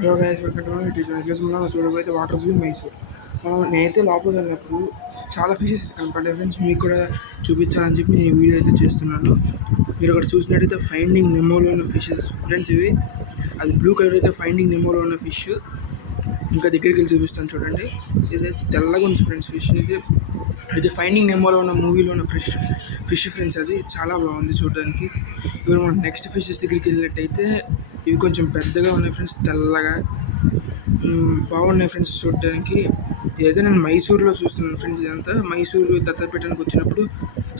Hello guys, welcome to my teacher. ఈరోజు మనం చూడబోతే వాటర్ జూ మైసూర్. నేనైతే లోపలికి వెళ్ళినప్పుడు చాలా ఫిషెస్ కనపడ్డాయి ఫ్రెండ్స్. మీకు కూడా చూపించాలని చెప్పి నేను వీడియో అయితే చేస్తున్నాను. మీరు అక్కడ చూసినట్టయితే ఫైండింగ్ నెమోలో ఉన్న ఫిషెస్ ఫ్రెండ్స్ ఇవి. అది బ్లూ కలర్ అయితే ఫైండింగ్ నెమోలో ఉన్న ఫిష్. ఇంకా దగ్గరికి వెళ్ళి చూపిస్తాను చూడండి. ఇది తెల్లగా ఉంది ఫ్రెండ్స్ ఫిష్. ఇది ఫైండింగ్ నెమోలో ఉన్న మూవీలో ఉన్న ఫిష్ ఫ్రెండ్స్. అది చాలా బాగుంది చూడడానికి. ఇప్పుడు మనం నెక్స్ట్ ఫిషెస్ దగ్గరికి వెళ్ళినట్టయితే ఇవి కొంచెం పెద్దగా ఉన్నాయి ఫ్రెండ్స్, తెల్లగా బాగున్నాయి ఫ్రెండ్స్ చూడడానికి. ఇదైతే నేను మైసూర్లో చూస్తున్నాను ఫ్రెండ్స్. ఇదంతా మైసూరు దత్తత పెట్టడానికి వచ్చినప్పుడు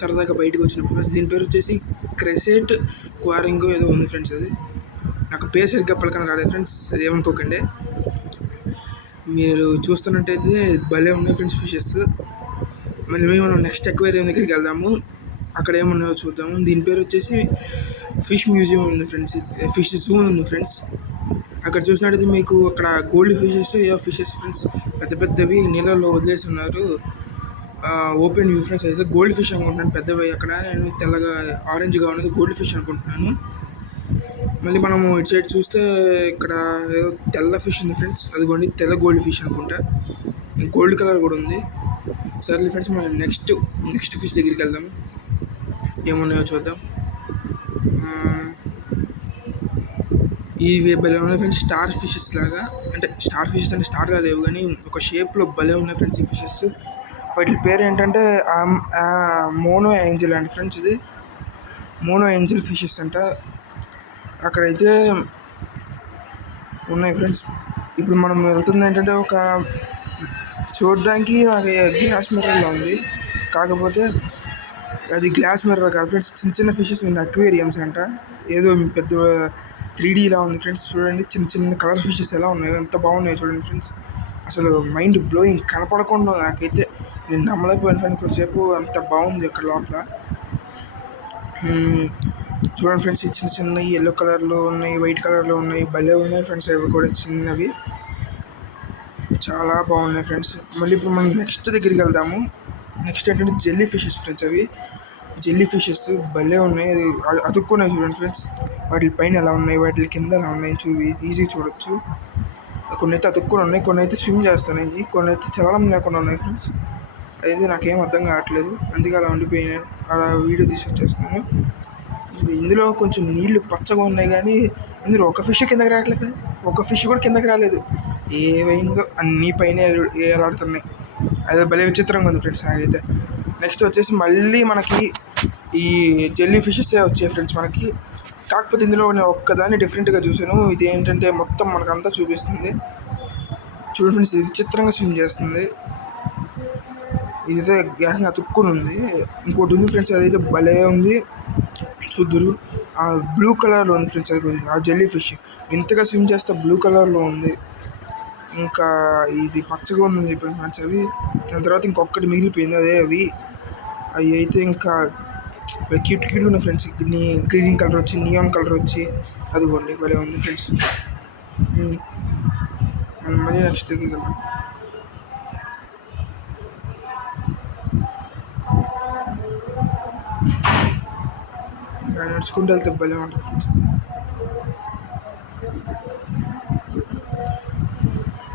సరదాగా బయటకు వచ్చినప్పుడు. దీని పేరు వచ్చేసి క్రెసెట్ క్వారింగో ఏదో ఉంది ఫ్రెండ్స్. అది నాకు పేరు సరిగ్గా పలకన రాలేదు ఫ్రెండ్స్, ఏమనుకోకండి. మీరు చూస్తున్నట్టయితే భలే ఉన్నాయి ఫ్రెండ్స్ ఫిషెస్. మళ్ళీ మనం నెక్స్ట్ అక్వేరియం దగ్గరికి వెళ్దాము, అక్కడ ఏమున్నాయో చూద్దాము. దీని పేరు వచ్చేసి ఫిష్ మ్యూజియం ఉంది ఫ్రెండ్స్, ఫిష్ జూ ఉంది ఫ్రెండ్స్. అక్కడ చూసినట్టయితే మీకు అక్కడ గోల్డ్ ఫిషెస్, ఫిషెస్ ఫ్రెండ్స్ పెద్ద పెద్దవి నీళ్ళల్లో వదిలేసి ఉన్నారు. Open view friends. అయితే గోల్డ్ ఫిష్ అనుకుంటున్నాను పెద్దవి. అక్కడ నేను తెల్లగా ఆరెంజ్గా ఉన్నది గోల్డ్ ఫిష్ అనుకుంటున్నాను. మళ్ళీ మనము ఇటు సైడ్ చూస్తే ఇక్కడ ఏదో తెల్ల ఫిష్ ఉంది ఫ్రెండ్స్. అదిగోండి తెల్ల గోల్డ్ ఫిష్ అనుకుంటా. గోల్డ్ కలర్ కూడా ఉంది. సరే ఫ్రెండ్స్, మనం నెక్స్ట్ ఫిష్ దగ్గరికి వెళ్దాం, ఏమున్నాయో చూద్దాం. ఇవి భలే ఉన్నాయి ఫ్రెండ్స్, స్టార్ ఫిషెస్ లాగా. అంటే స్టార్ ఫిషెస్ అంటే స్టార్గా లేవు కానీ ఒక షేప్లో భలే ఉన్నాయి ఫ్రెండ్స్ ఈ ఫిషెస్. వాటి పేరు ఏంటంటే మోనో ఏంజల్ అండి ఫ్రెండ్స్. ఇది మోనో ఏంజల్ ఫిషెస్ అంట. అక్కడైతే ఉన్నాయి ఫ్రెండ్స్. ఇప్పుడు మనం వెళ్తుంది ఏంటంటే ఒక చూడడానికి నాకు గ్లాస్ మిర్రర్లో ఉంది, కాకపోతే అది గ్లాస్ మిర్రర్ కాదు ఫ్రెండ్స్. చిన్న చిన్న ఫిషెస్ ఉంది, అక్వేరియంస్ అంట. ఏదో పెద్ద 3D ఇలా ఉంది ఫ్రెండ్స్. చూడండి చిన్న చిన్న కలర్ ఫిషెస్ ఎలా ఉన్నాయి, ఎంత బాగున్నాయి చూడండి ఫ్రెండ్స్. అసలు మైండ్ బ్లోయింగ్, కనపడకుండా నాకైతే నేను నమ్మలేకపోయాను ఫ్రెండ్స్. కొంచెంసేపు అంత బాగుంది అక్కడ లోపల. చూడండి ఫ్రెండ్స్, ఈ చిన్న చిన్నవి ఎల్లో కలర్లో ఉన్నాయి, వైట్ కలర్లో ఉన్నాయి, భలే ఉన్నాయి ఫ్రెండ్స్. అవి కూడా చిన్నవి చాలా బాగున్నాయి ఫ్రెండ్స్. మళ్ళీ ఇప్పుడు మనం నెక్స్ట్ దగ్గరికి వెళ్దాము. నెక్స్ట్ ఏంటంటే జెల్లీ ఫిషెస్ ఫ్రెండ్స్. అవి జెల్లీ ఫిషెస్ భలే ఉన్నాయి. అది అతుక్కున్నాయి చూడండి ఫ్రెండ్స్. వాటి పైన ఎలా ఉన్నాయి, వాటి కింద ఎలా ఉన్నాయి ఈజీగా చూడొచ్చు. కొన్ని అయితే అతుక్కుని ఉన్నాయి, కొన్ని అయితే స్విమ్ చేస్తున్నాయి, కొన్ని అయితే చలనం లేకుండా ఉన్నాయి ఫ్రెండ్స్. అయితే నాకేం అర్థం కావట్లేదు, అందుకే అలా ఉండిపోయినాయి. అలా వీడియో తీసి వచ్చేస్తున్నాను. ఇందులో కొంచెం నీళ్లు పచ్చగా ఉన్నాయి కానీ ఇందులో ఒక ఫిష్ కిందకి రావట్లేదు, ఒక ఫిష్ కూడా కిందకి రాలేదు. ఏమైందో అన్నీ పైన ఏలాడుతున్నాయి. అదే భలే విచిత్రంగా ఉంది ఫ్రెండ్స్ నాకైతే. నెక్స్ట్ వచ్చేసి మళ్ళీ మనకి ఈ జెల్లీ ఫిషెస్ వచ్చాయి ఫ్రెండ్స్ మనకి. కాకపోతే ఇందులో నేను ఒక్కదాన్ని డిఫరెంట్గా చూసాను. ఇది ఏంటంటే మొత్తం మనకంతా చూపిస్తుంది చూడండి ఫ్రెండ్స్. ఇది విచిత్రంగా స్విమ్ చేస్తుంది. ఇదైతే గ్యాస్ అతుక్కుని ఉంది. ఇంకోటి ఉంది ఫ్రెండ్స్, అదైతే భలే ఉంది. చూద్దురు, ఆ బ్లూ కలర్లో ఉంది ఫ్రెండ్స్. అది ఆ జెల్లీ ఫిష్ ఇంతగా స్విమ్ చేస్తే బ్లూ కలర్లో ఉంది. ఇంకా ఇది పచ్చగా ఉందని చెప్పాను ఫ్రెండ్స్. అవి దాని తర్వాత ఇంకొకటి మిగిలిపోయింది, అదే అవి అయితే ఇంకా క్యూట్ ఉన్నాయి ఫ్రెండ్స్. గ్రీన్ కలర్ వచ్చి, నియాన్ కలర్ వచ్చి, అదిగోండి భలే ఉంది ఫ్రెండ్స్. మనం మళ్ళీ నెక్స్ట్ దగ్గరికి వెళ్దాం. నడుచుకుంటూ వెళ్తే భలే ఉంటుంది ఫ్రెండ్స్.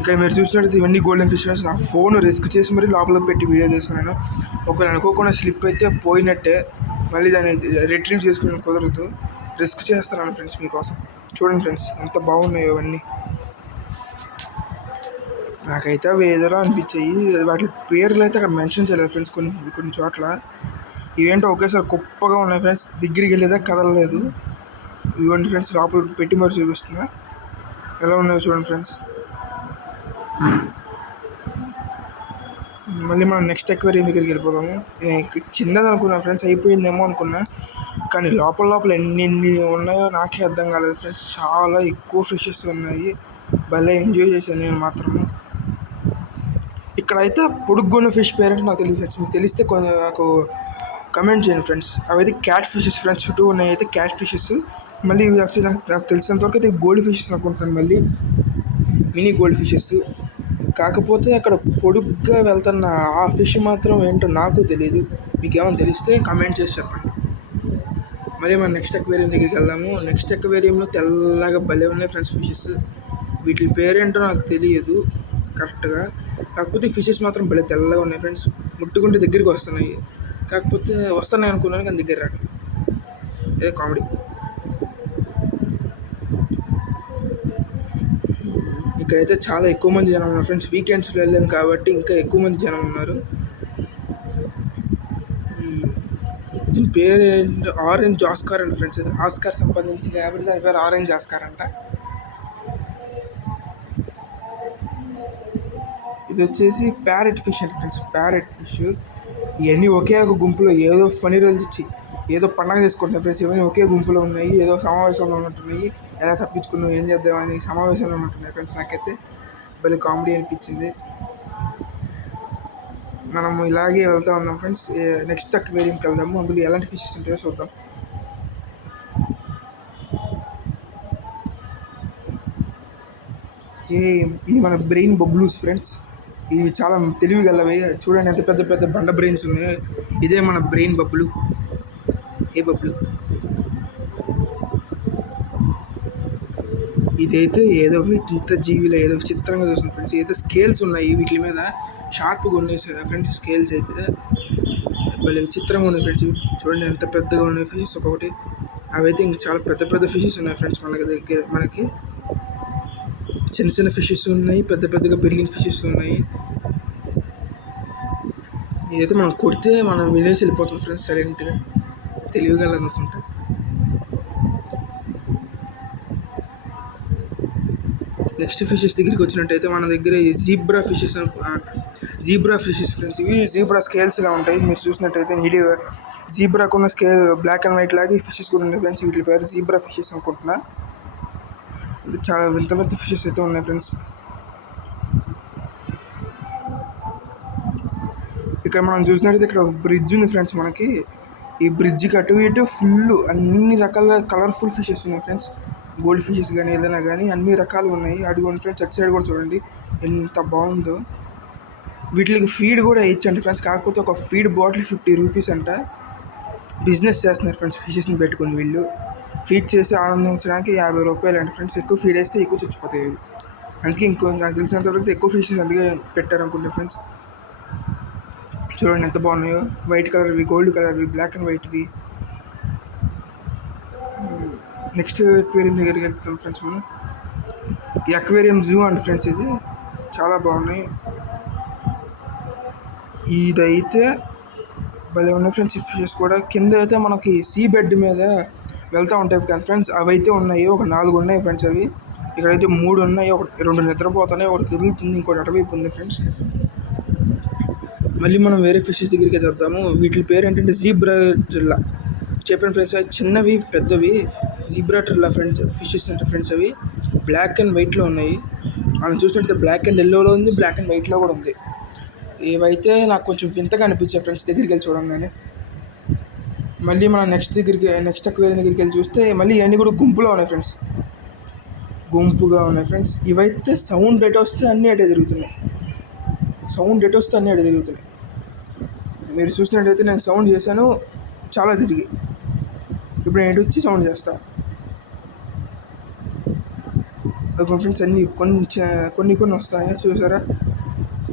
ఇక్కడ మీరు చూసినట్టు ఇవన్నీ గోల్డెన్ ఫిషెస్. నా ఫోన్ రిస్క్ చేసి మరీ లోపల పెట్టి వీడియో చేస్తున్నాను. ఒకవేళ అనుకోకుండా స్లిప్ అయితే పోయినట్టే, మళ్ళీ దాన్ని రిట్రీవ్ చేసుకుని కుదరదు. రిస్క్ చేస్తున్నాను ఫ్రెండ్స్ మీకోసం. చూడండి ఫ్రెండ్స్ ఎంత బాగున్నాయో అవన్నీ. నాకైతే అవి ఏదోలా అనిపించాయి. వాటి పేర్లు అయితే అక్కడ మెన్షన్ చేయలేదు ఫ్రెండ్స్. కొన్ని చోట్ల ఇవేంటో ఒకేసారి గొప్పగా ఉన్నాయి ఫ్రెండ్స్. దగ్గరికి వెళ్ళేదా కదలలేదు. ఇవ్వండి ఫ్రెండ్స్, లోపల పెట్టి మరి చూపిస్తున్నా ఎలా ఉన్నాయో చూడండి ఫ్రెండ్స్. మళ్ళీ మనం నెక్స్ట్ అక్వేరియం దగ్గరికి వెళ్ళిపోదాము. నేను చిన్నది అనుకున్నా ఫ్రెండ్స్, అయిపోయిందేమో అనుకున్నా, కానీ లోపల ఎన్ని ఉన్నాయో నాకే అర్థం కాలేదు ఫ్రెండ్స్. చాలా ఎక్కువ ఫిషెస్ ఉన్నాయి. భలే ఎంజాయ్ చేశాను నేను మాత్రము. ఇక్కడైతే పొడుగున్న ఫిష్ పేరెంట్ నాకు తెలియదు ఫ్రెండ్స్. మీకు తెలిస్తే కొంచెం నాకు కమెంట్ చేయండి ఫ్రెండ్స్. అవైతే క్యాట్ ఫిషెస్ ఫ్రెండ్స్. చుట్టూ ఉన్నాయి అయితే క్యాట్ ఫిషెస్. మళ్ళీ ఇవి యాక్చువల్లీ నాకు తెలిసినంతవరకు అయితే గోల్డ్ ఫిషెస్ అనుకుంటున్నాను, మళ్ళీ మినీ గోల్డ్ ఫిషెస్. కాకపోతే అక్కడ పొడుగ్గా వెళ్తున్న ఆ ఫిష్ మాత్రం ఏంటో నాకు తెలియదు. మీకు ఏమైనా తెలిస్తే కమెంట్ చేసి చెప్పండి. మళ్ళీ మనం నెక్స్ట్ అక్వేరియం దగ్గరికి వెళ్దాము. నెక్స్ట్ అక్వేరియంలో తెల్లగా భలే ఉన్నాయి ఫ్రెండ్స్ ఫిషెస్. వీటి పేరేంటో నాకు తెలియదు కరెక్ట్గా. కాకపోతే ఫిషెస్ మాత్రం భలే తెల్లగా ఉన్నాయి ఫ్రెండ్స్. ముట్టుకుంటే దగ్గరికి వస్తున్నాయి, కాకపోతే వస్తున్నాయి అనుకున్నాను కానీ దగ్గర రావట్లేదు. ఇదే కామెడీ. ఇక్కడైతే చాలా ఎక్కువ మంది జనం ఉన్నారు ఫ్రెండ్స్. వీకెండ్స్లో వెళ్ళాను కాబట్టి ఇంకా ఎక్కువ మంది జనం ఉన్నారు. దీని పేరు ఆరెంజ్ ఆస్కార్ అండి ఫ్రెండ్స్. ఇది ఆస్కార్ సంబంధించి కాబట్టి దాని పేరు ఆరెంజ్ ఆస్కార్ అంట. ఇది వచ్చేసి ప్యారెట్ ఫిష్ అండి ఫ్రెండ్స్. ప్యారెట్ ఫిష్ ఇవన్నీ ఒకే ఒక గుంపులో ఏదో ఫనీ రోజు ఏదో పండగ చేసుకుంటున్నాయి ఫ్రెండ్స్. ఇవన్నీ ఒకే గుంపులో ఉన్నాయి, ఏదో సమావేశంలో ఉన్నట్టున్నాయి. ఎలా తప్పించుకుందాం, ఏం చేద్దామని సమావేశంలో ఉన్నట్టున్నాయి ఫ్రెండ్స్. నాకైతే భలే కామెడీ అనిపించింది. మనం ఇలాగే వెళ్తూ ఉన్నాం ఫ్రెండ్స్. నెక్స్ట్ అక్వేరియంకి వెళ్దాము, అందులో ఎలాంటి ఫిషెస్ ఉంటాయో చూద్దాం. ఈ మన బ్రెయిన్ బబ్లూస్ ఫ్రెండ్స్. ఇవి చాలా తెలివిగలవి. చూడండి ఎంత పెద్ద పెద్ద బండ బ్రెయిన్స్ ఉన్నాయో. ఇదే మన బ్రెయిన్ బబ్లు. ఏ బబ్లు ఇదైతే ఏదో ఇంత జీవిలో ఏదో విచిత్రంగా చూస్తుంది ఫ్రెండ్స్. ఏదో స్కేల్స్ ఉన్నాయి వీటి మీద, షార్ప్గా ఉన్నాయి ఫ్రెండ్స్. స్కేల్స్ అయితే భలే విచిత్రంగా ఉన్నాయి ఫ్రెండ్స్. చూడండి ఎంత పెద్దగా ఉన్నాయి ఫిషెస్ ఒక్కొక్కటి. అవైతే ఇంకా చాలా పెద్ద పెద్ద ఫిషెస్ ఉన్నాయి ఫ్రెండ్స్. మనకి చిన్న చిన్న ఫిషెస్ ఉన్నాయి, పెద్ద పెద్దగా పెరిగిన ఫిషెస్ ఉన్నాయి. ఇదైతే మనం కొడితే మనం వినేసి వెళ్ళిపోతాం ఫ్రెండ్స్ సైలెంట్గా. తెలియగలనుకుంటా. నెక్స్ట్ ఫిషెస్ దగ్గరికి వచ్చినట్టయితే మన దగ్గర జీబ్రా ఫిషెస్ ఫ్రెండ్స్. ఇవి జీబ్రా స్కేల్స్ ఇలా ఉంటాయి. మీరు చూసినట్టయితే జీబ్రాకు ఉన్న స్కేల్ బ్లాక్ అండ్ వైట్ లాగా ఈ ఫిషెస్ కూడా ఉన్నాయి ఫ్రెండ్స్. వీటి పేరు జీబ్రా ఫిషెస్ అనుకుంటున్నా. చాలా వింత వింత ఫిషెస్ అయితే ఉన్నాయి ఫ్రెండ్స్. ఇక్కడ మనం చూసినట్టయితే ఇక్కడ ఒక బ్రిడ్జ్ ఉంది ఫ్రెండ్స్. మనకి ఈ బ్రిడ్జ్కి అటు ఇటు ఫుల్ అన్ని రకాల కలర్ఫుల్ ఫిషెస్ ఉన్నాయి ఫ్రెండ్స్. గోల్డ్ ఫిషెస్ కానీ ఏదైనా కానీ అన్ని రకాలు ఉన్నాయి. అడుగుని ఫ్రెండ్స్ అటు సైడ్ కూడా చూడండి ఎంత బాగుందో. వీటికి ఫీడ్ కూడా ఇచ్చండి ఫ్రెండ్స్. కాకపోతే ఒక ఫీడ్ బాటిల్ 50 రూపీస్ అంట. బిజినెస్ చేస్తున్నారు ఫ్రెండ్స్ ఫిషెస్ని పెట్టుకుని. వీళ్ళు ఫీడ్ చేసి ఆనందించడానికి 50 రూపాయలు అండి ఫ్రెండ్స్. ఎక్కువ ఫీడ్ వేస్తే ఎక్కువ చచ్చిపోతాయి. అందుకే ఇంకో నాకు తెలిసినంత వరకు ఎక్కువ ఫిషెస్ అందుకే పెట్టారనుకుంటే ఫ్రెండ్స్. చూడండి ఎంత బాగున్నాయో. వైట్ కలర్వి, గోల్డ్ కలర్వి, బ్లాక్ అండ్ వైట్వి. నెక్స్ట్ అక్వేరియం దగ్గరికి వెళ్తాం ఫ్రెండ్స్ మనం. ఈ అక్వేరియం జూ అండి ఫ్రెండ్స్. ఇది చాలా బాగున్నాయి. ఇదైతే భలే ఉన్నాయి ఫ్రెండ్స్. ఈ ఫిషెస్ కూడా కింద అయితే మనకి సీ బెడ్ మీద వెళ్తూ ఉంటాయి కదా ఫ్రెండ్స్. అవైతే ఉన్నాయి, ఒక 4 ఉన్నాయి ఫ్రెండ్స్. అవి ఇక్కడైతే 3 ఉన్నాయి. 2 నిద్రపోతున్నాయి, ఒకటి కదులుతుంది, ఇంకోటి అటువైపు ఉంది ఫ్రెండ్స్. మళ్ళీ మనం వేరే ఫిషెస్ దగ్గరికి తెద్దాము. వీటి పేరు ఏంటంటే జీబ్రా ట్రిల్లా. చెప్పండి ఫ్రెండ్స్. అవి చిన్నవి పెద్దవి జీబ్రా ట్రిల్లా ఫ్రెండ్స్ ఫిషెస్ అంటే ఫ్రెండ్స్. అవి బ్లాక్ అండ్ వైట్లో ఉన్నాయి. మనం చూసినట్టయితే బ్లాక్ అండ్ ఎల్లోలో ఉంది, బ్లాక్ అండ్ వైట్లో కూడా ఉంది. ఇవైతే నాకు కొంచెం వింతగా అనిపించాయి ఫ్రెండ్స్ దగ్గరికి వెళ్ళి చూడంగానే. మళ్ళీ మనం నెక్స్ట్ అక్వేరియం దగ్గరికి వెళ్ళి చూస్తే మళ్ళీ ఇవన్నీ కూడా గుంపులో ఉన్నాయి ఫ్రెండ్స్. గుంపుగా ఉన్నాయి ఫ్రెండ్స్. ఇవైతే సౌండ్ ఎటు వస్తే అన్నీ అటే తిరుగుతున్నాయి. మీరు చూసినట్టయితే నేను సౌండ్ చేశాను చాలా తిరిగి. ఇప్పుడు నేను వచ్చి సౌండ్ చేస్తా. ఫ్రెండ్స్ అన్నీ కొన్ని వస్తున్నాయి చూసారా.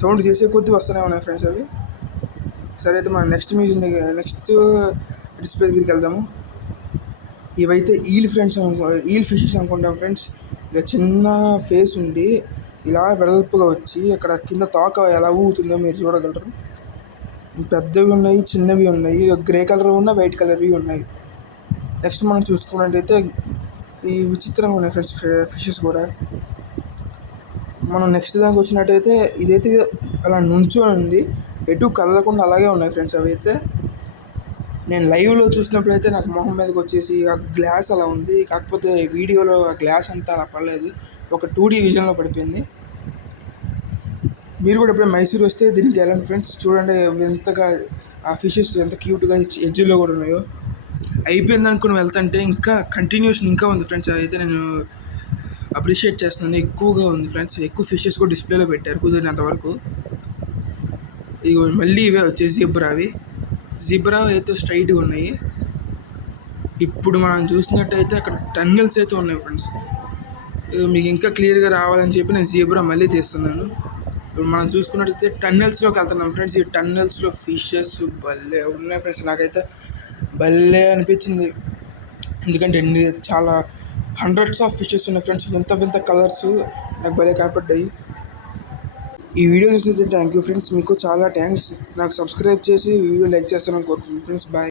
సౌండ్ చేసే కొద్ది వస్తూనే ఉన్నాయి ఫ్రెండ్స్ అవి. సరే అయితే మనం నెక్స్ట్ డిస్ప్లే దగ్గరికి వెళ్దాము. ఇవైతే ఈల్ ఫిషెస్ అనుకుంటాం ఫ్రెండ్స్. ఇలా చిన్న ఫేస్ ఉండి ఇలా వెడల్పుగా వచ్చి అక్కడ కింద తోక ఎలా ఊగుతుందో మీరు చూడగలరు. పెద్దవి ఉన్నాయి, చిన్నవి ఉన్నాయి, గ్రే కలర్ ఉన్న వైట్ కలర్వి ఉన్నాయి. నెక్స్ట్ మనం చూసుకున్నట్టయితే ఈ విచిత్రంగా ఉన్నాయి ఫ్రెండ్స్ ఫిషెస్ కూడా. మనం నెక్స్ట్ దానికి వచ్చినట్టయితే ఇదైతే అలా నుంచొని ఉంది, ఎటు కదలకుండా అలాగే ఉన్నాయి ఫ్రెండ్స్. అవి అయితే నేను లైవ్లో చూసినప్పుడు అయితే నాకు మొహం మీదకి వచ్చేసి ఆ గ్లాస్ అలా ఉంది. కాకపోతే వీడియోలో ఆ గ్లాస్ అంతా అలా పడలేదు, ఒక 2D విజన్లో పడిపోయింది. మీరు కూడా ఎప్పుడైనా మైసూర్ వస్తే దీనికి వెళ్ళండి ఫ్రెండ్స్. చూడండి ఎంతగా ఆ ఫిషెస్ ఎంత క్యూట్గా ఎడ్జ్లో కూడా ఉన్నాయో. అయిపోయింది అనుకుని వెళ్తుంటే ఇంకా కంటిన్యూషన్ ఇంకా ఉంది ఫ్రెండ్స్. అయితే నేను అప్రిషియేట్ చేస్తున్నాను. ఎక్కువగా ఉంది ఫ్రెండ్స్. ఎక్కువ ఫిషెస్ కూడా డిస్ప్లేలో పెట్టారు కుదిరినంత వరకు. ఇగో మళ్ళీ ఇవే వచ్చేసి జిబ్రా అయితే స్ట్రైట్గా ఉన్నాయి. ఇప్పుడు మనం చూసినట్టయితే అక్కడ టన్నెల్స్ అయితే ఉన్నాయి ఫ్రెండ్స్. మీకు ఇంకా క్లియర్గా రావాలని చెప్పి నేను జీబ్రా మళ్ళీ తీస్తున్నాను. ఇప్పుడు మనం చూసుకున్నట్టయితే టన్నెల్స్లోకి వెళ్తున్నాం ఫ్రెండ్స్. ఈ టన్నెల్స్లో ఫిషెస్ భలే ఉన్నాయి ఫ్రెండ్స్. నాకైతే భలే అనిపించింది, ఎందుకంటే చాలా హండ్రెడ్స్ ఆఫ్ ఫిషెస్ ఉన్నాయి ఫ్రెండ్స్. వింత వింత కలర్స్ నాకు భలే కనపడ్డాయి. ఈ వీడియో చూసినట్లయితే థ్యాంక్ యూ ఫ్రెండ్స్. మీకు చాలా థ్యాంక్స్. నాకు సబ్స్క్రైబ్ చేసి వీడియో లైక్ చేస్తానని కోరుకుంటున్నాను ఫ్రెండ్స్. బాయ్.